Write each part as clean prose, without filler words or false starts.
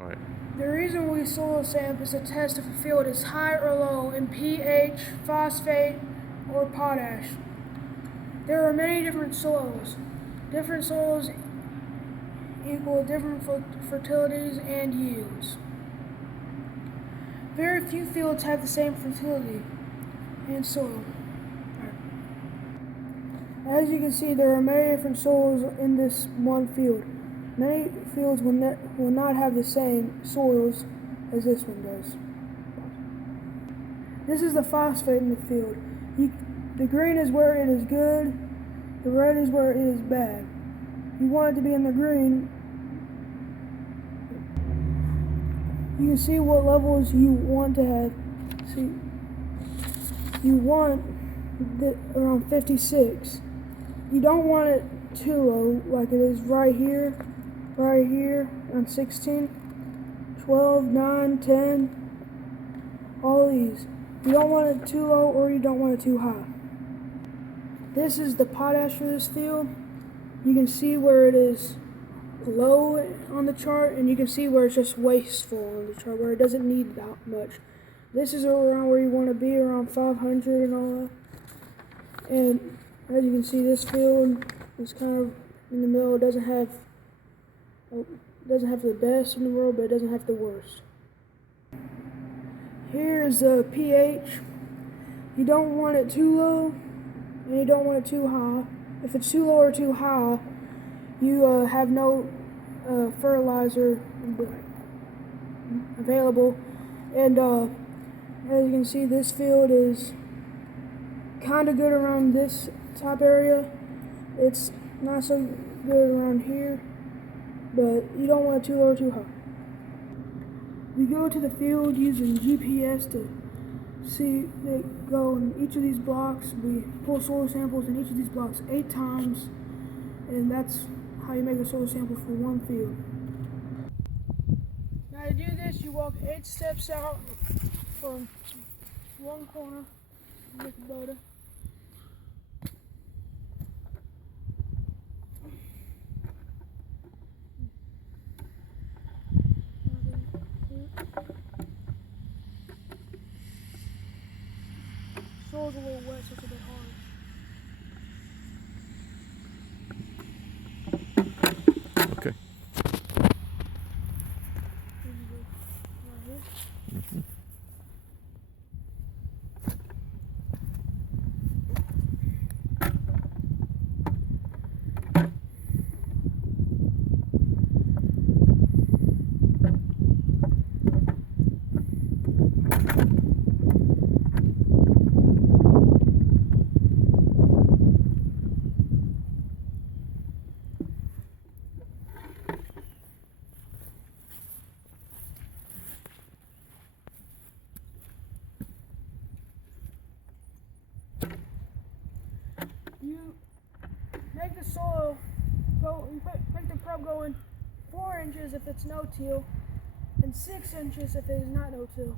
Right. The reason we soil sample is to test if a field is high or low in pH, phosphate, or potash. There are many different soils. Different soils equal different fertilities and yields. Very few fields have the same fertility and soil. As you can see, there are many different soils in this one field. Many fields will not have the same soils as this one does. This is the phosphate in the field. The green is where it is good, the red is where it is bad. You want it to be in the green. You can see what levels you want to have. See, you want around 56. You don't want it too low, like it is right here, on 16, 12, 9, 10, all of these. You don't want it too low or you don't want it too high. This is the potash for this field. You can see where it is low on the chart, and you can see where it's just wasteful on the chart, where it doesn't need that much. This is around where you want to be, around 500 and all that. And as you can see, this field is kind of in the middle. It doesn't have the best in the world, but it doesn't have the worst. Here is the pH. You don't want it too low, and you don't want it too high. If it's too low or too high, you have no fertilizer available. And as you can see, this field is kind of good around this top area. It's not so good around here, but you don't want it too low or too high. We go to the field using GPS to see they go in each of these blocks. We pull soil samples in each of these blocks 8 times, and that's how you make a soil sample for one field. Now to do this, you walk 8 steps out from one corner with the boda. Soil's a little wet, so it's a bit hard. Okay. Right here. Mm-hmm. You make the soil go, make the probe go in 4 inches if it's no-till, and 6 inches if it is not no-till.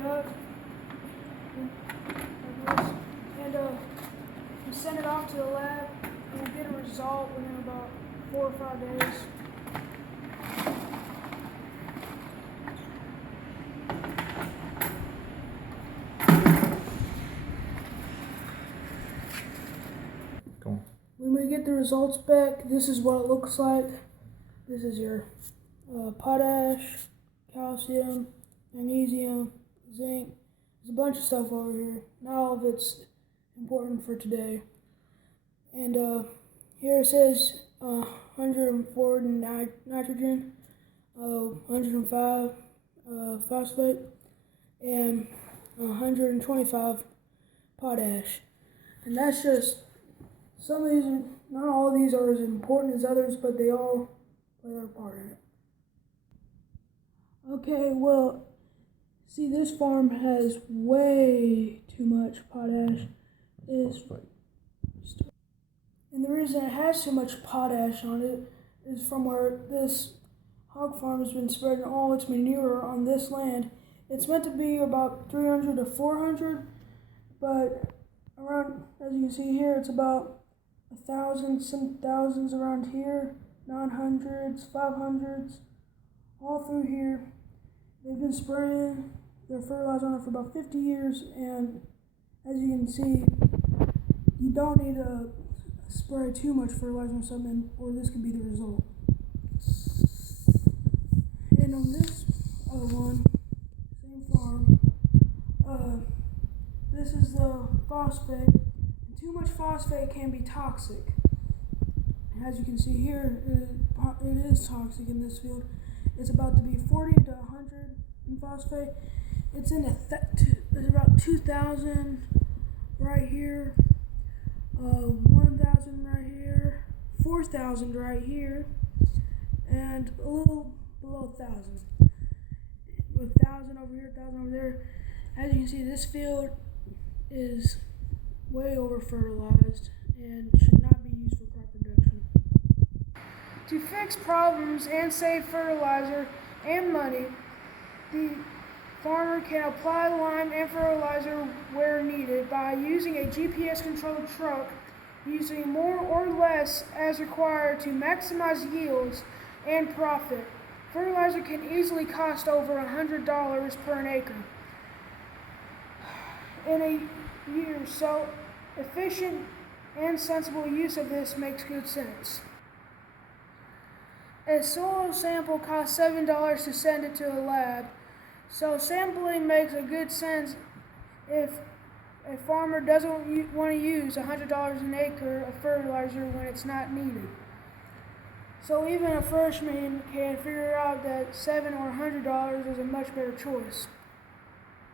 it up like this, and we send it off to the lab, and we'll get a result within about 4 or 5 days. When we get the results back, this is what it looks like. This is your potash, calcium, magnesium, zinc. There's a bunch of stuff over here. Not all of it's important for today. And here it says 104 nitrogen, 105 phosphate, and 125 potash. And that's just, some of these are, not all of these are as important as others, but they all play their part in it. Okay, well, see, this farm has way too much potash. And the reason it has so much potash on it is from where this hog farm has been spreading all its manure on this land. It's meant to be about 300 to 400, but around, as you can see here, it's about 1,000, some thousands around here, 900s, 500s, all through here. They've been spraying their fertilizer on it for about 50 years, and as you can see, you don't need to spray too much fertilizer on something, or this could be the result. And on this other one, same farm, this is the phosphate. Too much phosphate can be toxic. As you can see here, it is toxic in this field. It's about to be 40 to 100 in phosphate. It's in it's about 2,000 right here, 1,000 right here, 4,000 right here, and a little below 1,000. 1,000 over here, 1,000 over there. As you can see, this field is way over fertilized and should not be used for crop production. To fix problems and save fertilizer and money, the farmer can apply lime and fertilizer where needed by using a GPS controlled truck, using more or less as required to maximize yields and profit. Fertilizer can easily cost over $100 per an acre in a year, so efficient and sensible use of this makes good sense. A soil sample costs $7 to send it to a lab, so sampling makes a good sense if a farmer doesn't want to use $100 an acre of fertilizer when it's not needed. So even a freshman can figure out that $7 or $100 is a much better choice.